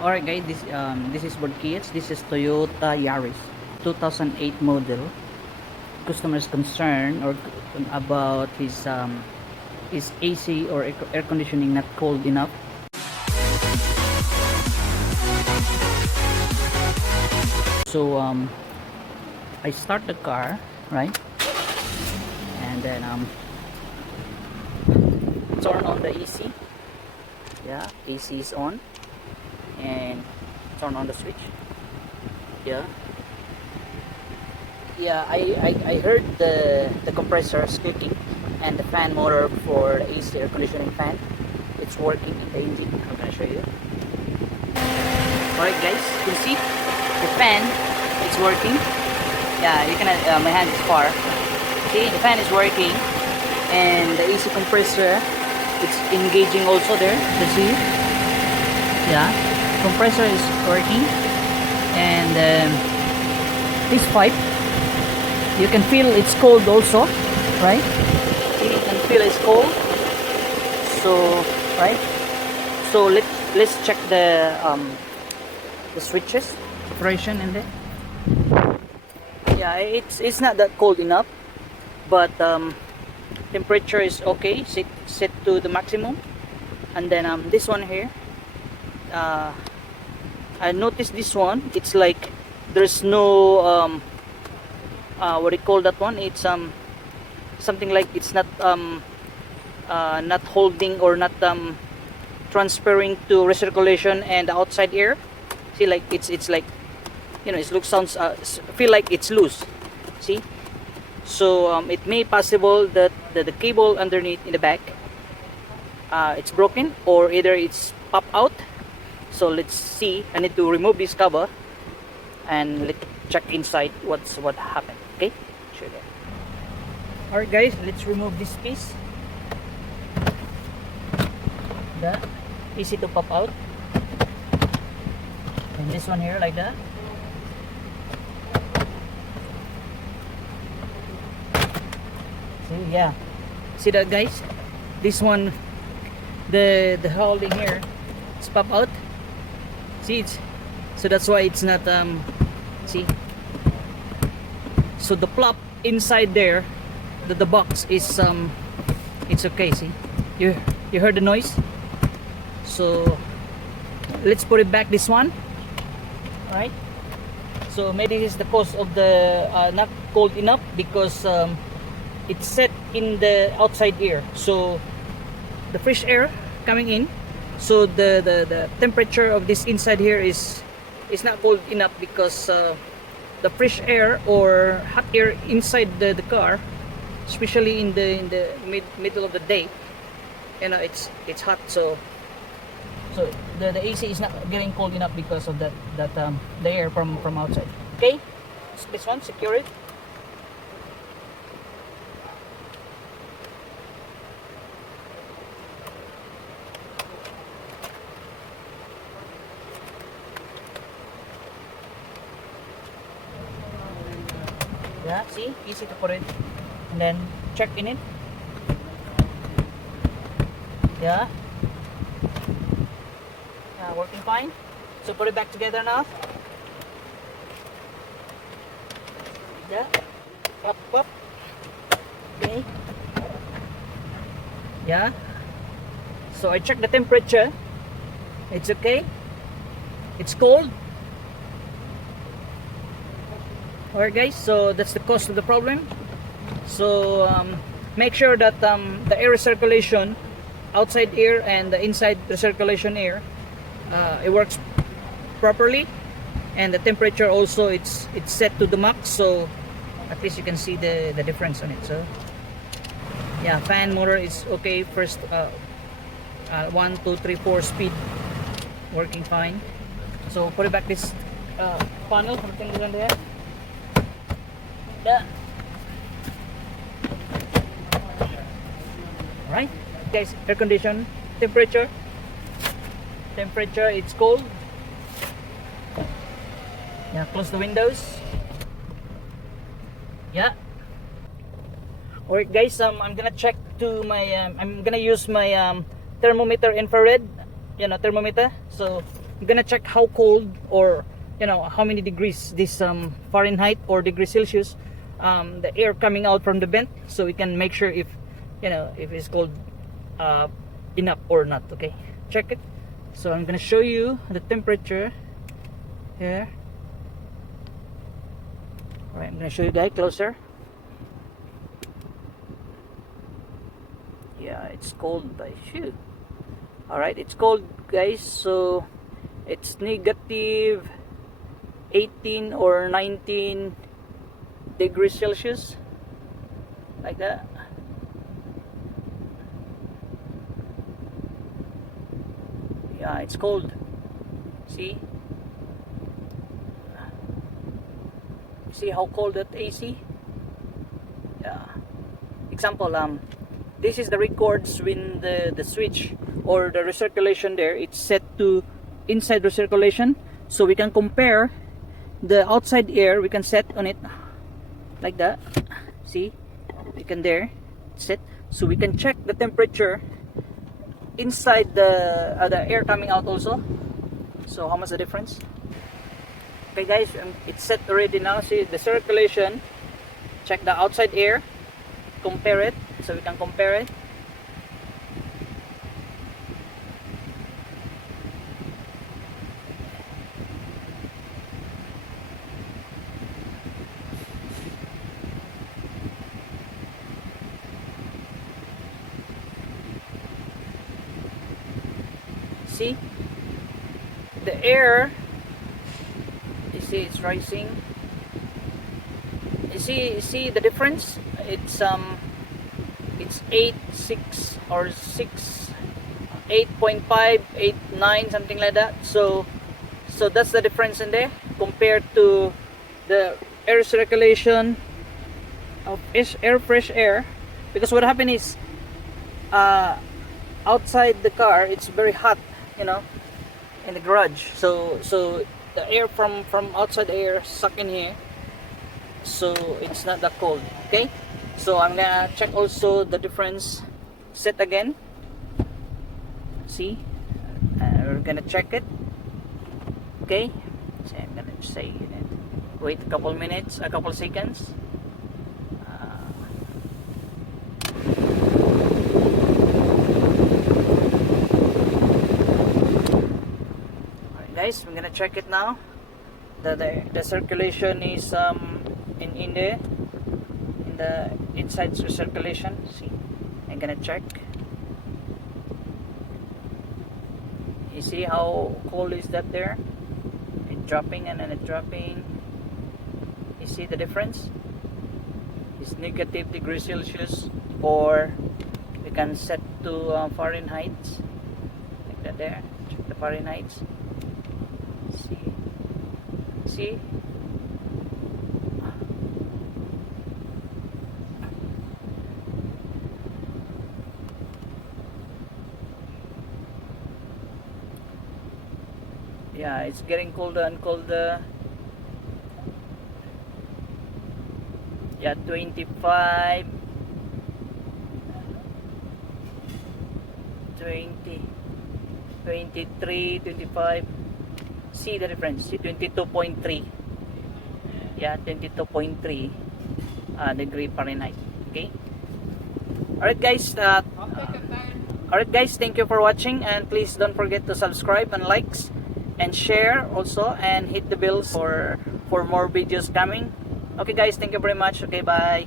Alright guys, this is board kits. This is Toyota Yaris 2008 model. Customer is concerned or about his AC or air conditioning not cold enough. So I start the car, right? And then turn on the AC. Yeah, AC is on. And turn on the switch. Yeah, I heard the compressor squeaking and the fan motor for the AC air conditioning fan, it's working in the engine. I'm gonna show you. Alright guys, you can see the fan, it's working. Yeah, you can my hand is far. See, the fan is working and the AC compressor, it's engaging also there. You see, yeah, compressor is working. And this pipe, you can feel it's cold also, right? See, you can feel it's cold. So right, so let's check the switches operation in there. Yeah, it's not that cold enough, but temperature is okay, set to the maximum. And then this one here, I noticed this one, it's like there's no what do you call that one, it's something like it's not not holding or not transferring to recirculation and outside air. See, like it's like, you know, it looks, sounds, feel like it's loose. See, so it may possible that the cable underneath in the back, it's broken, or either it's pop out. So let's see, I need to remove this cover and let's check inside what happened. Okay, sure. Alright guys, let's remove this piece. That easy to pop out. And this one here, like that. See, yeah, see that guys, this one, the holding here, it's pop out. See, it's, so that's why it's not see, so the plop inside there, the box is it's okay. See, you heard the noise. So let's put it back, this one. All right, so maybe this is the cause of the not cold enough, because it's set in the outside air, so the fresh air coming in, so the temperature of this inside here is not cold enough, because the fresh air or hot air inside the car, especially in the middle of the day, you know, it's hot, so the AC is not getting cold enough because of that the air from outside. Okay, this one, secure it. Yeah, see, easy to put it, and then check in it. Yeah, working fine. So put it back together now. Yeah, up. Okay. Yeah. So I checked the temperature. It's okay. It's cold. Alright guys, so that's the cause of the problem. So make sure that the air circulation, outside air and the inside recirculation air, it works properly, and the temperature also, it's set to the max, so at least you can see the difference on it. So yeah, fan motor is okay, first 1 2 3 4 speed working fine. So put it back, this panel, there. Yeah. Alright guys, air condition, temperature, it's cold. Yeah, close the windows. Yeah. Alright guys, I'm gonna check to my I'm gonna use my thermometer, infrared, you know, thermometer. So you're gonna check how cold, or how many degrees this Fahrenheit or degree Celsius the air coming out from the vent, so we can make sure if if it's cold enough or not. Okay, check it. So I'm gonna show you the temperature here. Alright, I'm gonna show you guys closer. Yeah, it's cold by shoe. Alright, it's cold, guys. So it's negative 18 or 19 degrees Celsius, like that. Yeah, it's cold. See how cold that AC. Yeah, example, this is the records when the switch or the recirculation there, it's set to inside recirculation, so we can compare the outside air. We can set on it like that. See, we can there set, so we can check the temperature inside the air coming out also. So how much the difference? Okay guys, it's set already now. See the circulation, check the outside air, compare it, so we can compare it. See the air, you see it's rising. You see the difference. It's 8.6 or 6, 8.5, 8.9, something like that. So that's the difference in there compared to the air circulation of fresh air. Because what happened is outside the car it's very hot, in the garage. So the air from outside air suck in here, so it's not that cold. Okay, so I'm gonna check also the difference. Set again. See, we're gonna check it. Okay, so I'm gonna say wait a couple minutes, a couple seconds. Guys, I'm gonna check it now. The circulation is in there, in the inside circulation. See, I'm gonna check. You see how cold is that there? It's dropping and then it's dropping. You see the difference? It's negative degrees Celsius, or we can set to Fahrenheit, like that there. Check the Fahrenheit. See, yeah, it's getting colder and colder. Yeah, 25, 20, 23, 25. See the difference. See, 22.3. Yeah, 22.3 degree Fahrenheit. Okay. Alright guys, thank you for watching, and please don't forget to subscribe and likes and share also, and hit the bells for more videos coming. Okay guys, thank you very much. Okay, bye.